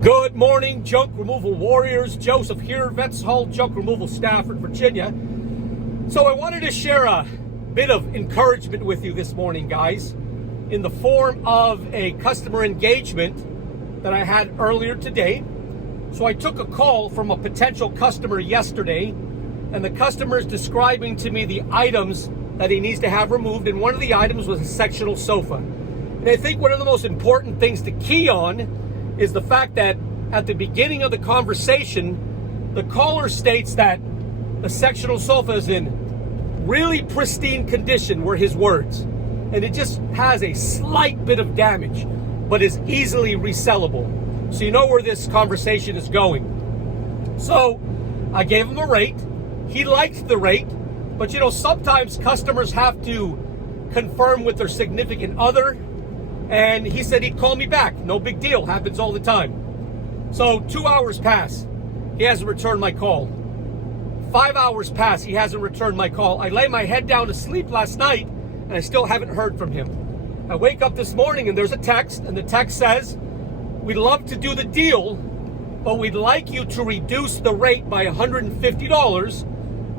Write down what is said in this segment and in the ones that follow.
Good morning, junk removal warriors. Joseph here, Vets Hall Junk Removal, Stafford, Virginia. So I wanted to share a bit of encouragement with you this morning, guys, in the form of a customer engagement that I had earlier today. So I took a call from a potential customer yesterday, and the customer is describing to me the items that he needs to have removed, and one of the items was a sectional sofa. And I think one of the most important things to key on is the fact that at the beginning of the conversation, the caller states that the sectional sofa is in really pristine condition, were his words. And it just has a slight bit of damage, but is easily resellable. So you know where this conversation is going. So I gave him a rate. He liked the rate, but sometimes customers have to confirm with their significant other. And he said he'd call me back. No big deal. Happens all the time. So 2 hours pass. He hasn't returned my call. 5 hours pass. He hasn't returned my call. I lay my head down to sleep last night, and I still haven't heard from him. I wake up this morning, and there's a text, and the text says, "We'd love to do the deal, but we'd like you to reduce the rate by $150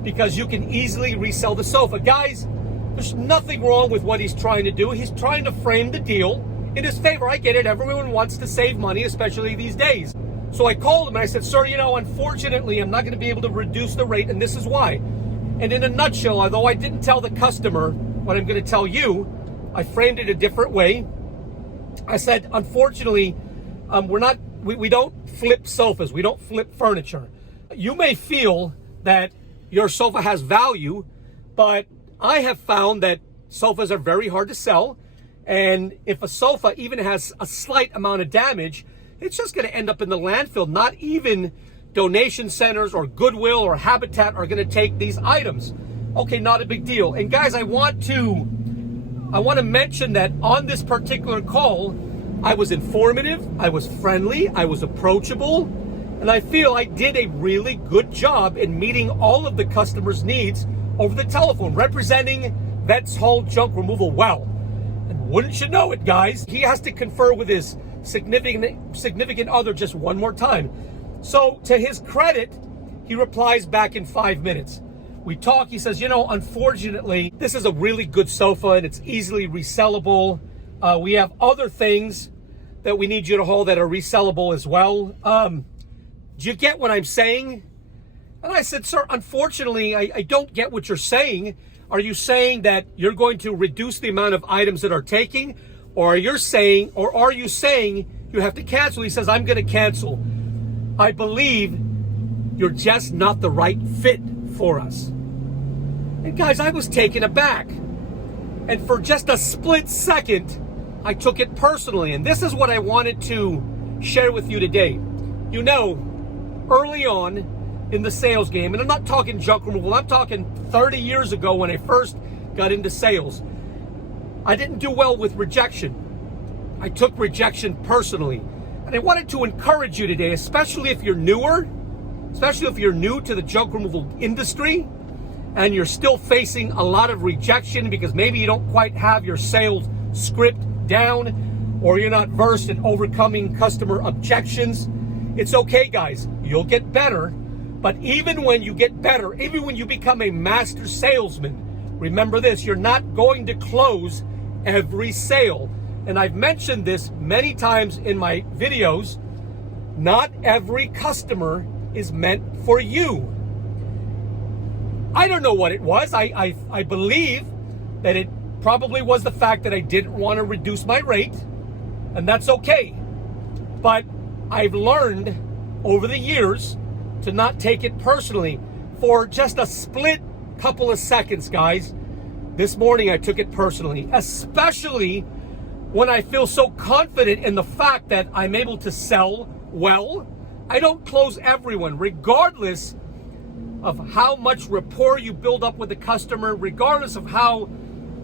because you can easily resell the sofa." Guys, there's nothing wrong with what he's trying to do. He's trying to frame the deal in his favor. I get it. Everyone wants to save money, especially these days. So I called him and I said, "Sir, unfortunately, I'm not going to be able to reduce the rate, and this is why." And in a nutshell, although I didn't tell the customer what I'm going to tell you, I framed it a different way. I said, "Unfortunately, we don't flip sofas. We don't flip furniture. You may feel that your sofa has value, but I have found that sofas are very hard to sell, and if a sofa even has a slight amount of damage, it's just going to end up in the landfill. Not even donation centers or Goodwill or Habitat are going to take these items." Okay, not a big deal. And guys, I want to mention that on this particular call, I was informative, I was friendly, I was approachable, and I feel I did a really good job in meeting all of the customer's needs over the telephone, representing Vets Hall Junk Removal well. And wouldn't you know it, guys, he has to confer with his significant other just one more time. So to his credit, he replies back in 5 minutes. We talk, he says, "Unfortunately, this is a really good sofa and it's easily resellable. We have other things that we need you to haul that are resellable as well. Do you get what I'm saying?" And I said, "Sir, unfortunately, I don't get what you're saying. Are you saying that you're going to reduce the amount of items that are taking? Or are you saying you have to cancel?" He says, "I'm going to cancel. I believe you're just not the right fit for us." And guys, I was taken aback. And for just a split second, I took it personally. And this is what I wanted to share with you today. Early on in the sales game, and I'm not talking junk removal, I'm talking 30 years ago when I first got into sales, I didn't do well with rejection. I took rejection personally. And I wanted to encourage you today, especially if you're newer, especially if you're new to the junk removal industry and you're still facing a lot of rejection because maybe you don't quite have your sales script down or you're not versed in overcoming customer objections. It's okay, guys. You'll get better. But even when you get better, even when you become a master salesman, remember this, you're not going to close every sale. And I've mentioned this many times in my videos. Not every customer is meant for you. I don't know what it was. I believe that it probably was the fact that I didn't want to reduce my rate, and that's okay. But I've learned over the years to not take it personally. For just a split couple of seconds, guys, this morning I took it personally, especially when I feel so confident in the fact that I'm able to sell well. I don't close everyone, regardless of how much rapport you build up with the customer, regardless of how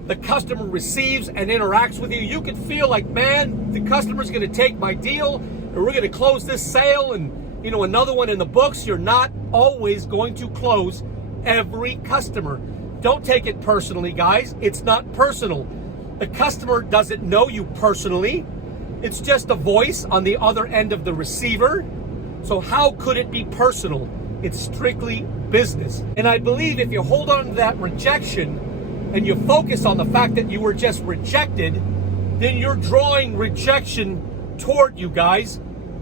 the customer receives and interacts with you. You can feel like, man, the customer's going to take my deal and we're going to close this sale and another one in the books. You're not always going to close every customer. Don't take it personally, guys. It's not personal. The customer doesn't know you personally. It's just a voice on the other end of the receiver. So how could it be personal? It's strictly business. And I believe if you hold on to that rejection and you focus on the fact that you were just rejected, then you're drawing rejection toward you guys.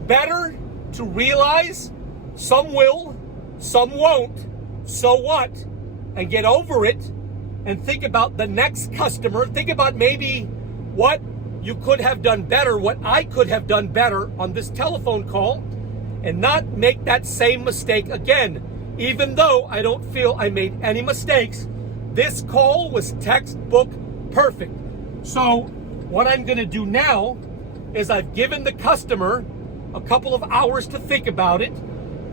Better to realize some will, some won't, so what? And get over it and think about the next customer. Think about maybe what you could have done better, what I could have done better on this telephone call, and not make that same mistake again. Even though I don't feel I made any mistakes, this call was textbook perfect. So what I'm gonna do now is I've given the customer a couple of hours to think about it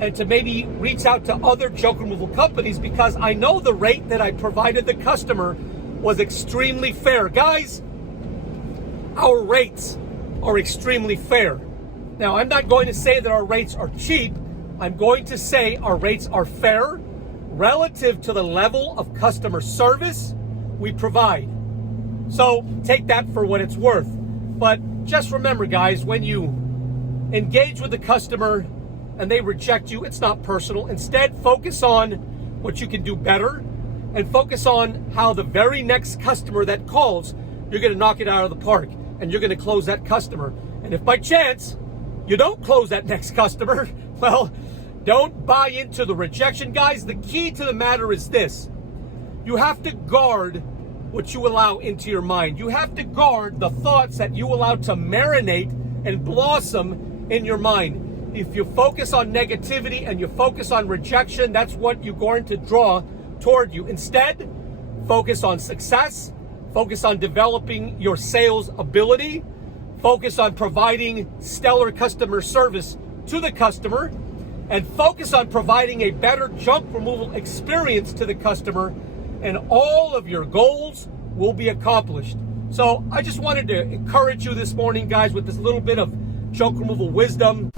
and to maybe reach out to other joke removal companies, because I know the rate that I provided the customer was extremely fair. Guys, our rates are extremely fair. Now, I'm not going to say that our rates are cheap. I'm going to say our rates are fair relative to the level of customer service we provide. So take that for what it's worth. But just remember, guys, when you engage with the customer and they reject you, it's not personal. Instead, focus on what you can do better and focus on how the very next customer that calls, you're going to knock it out of the park and you're going to close that customer. And if by chance you don't close that next customer, well, don't buy into the rejection. Guys, the key to the matter is this. You have to guard what you allow into your mind. You have to guard the thoughts that you allow to marinate and blossom in your mind. If you focus on negativity and you focus on rejection, that's what you're going to draw toward you. Instead, focus on success, focus on developing your sales ability, focus on providing stellar customer service to the customer, and focus on providing a better junk removal experience to the customer, and all of your goals will be accomplished. So I just wanted to encourage you this morning, guys, with this little bit of junk removal wisdom.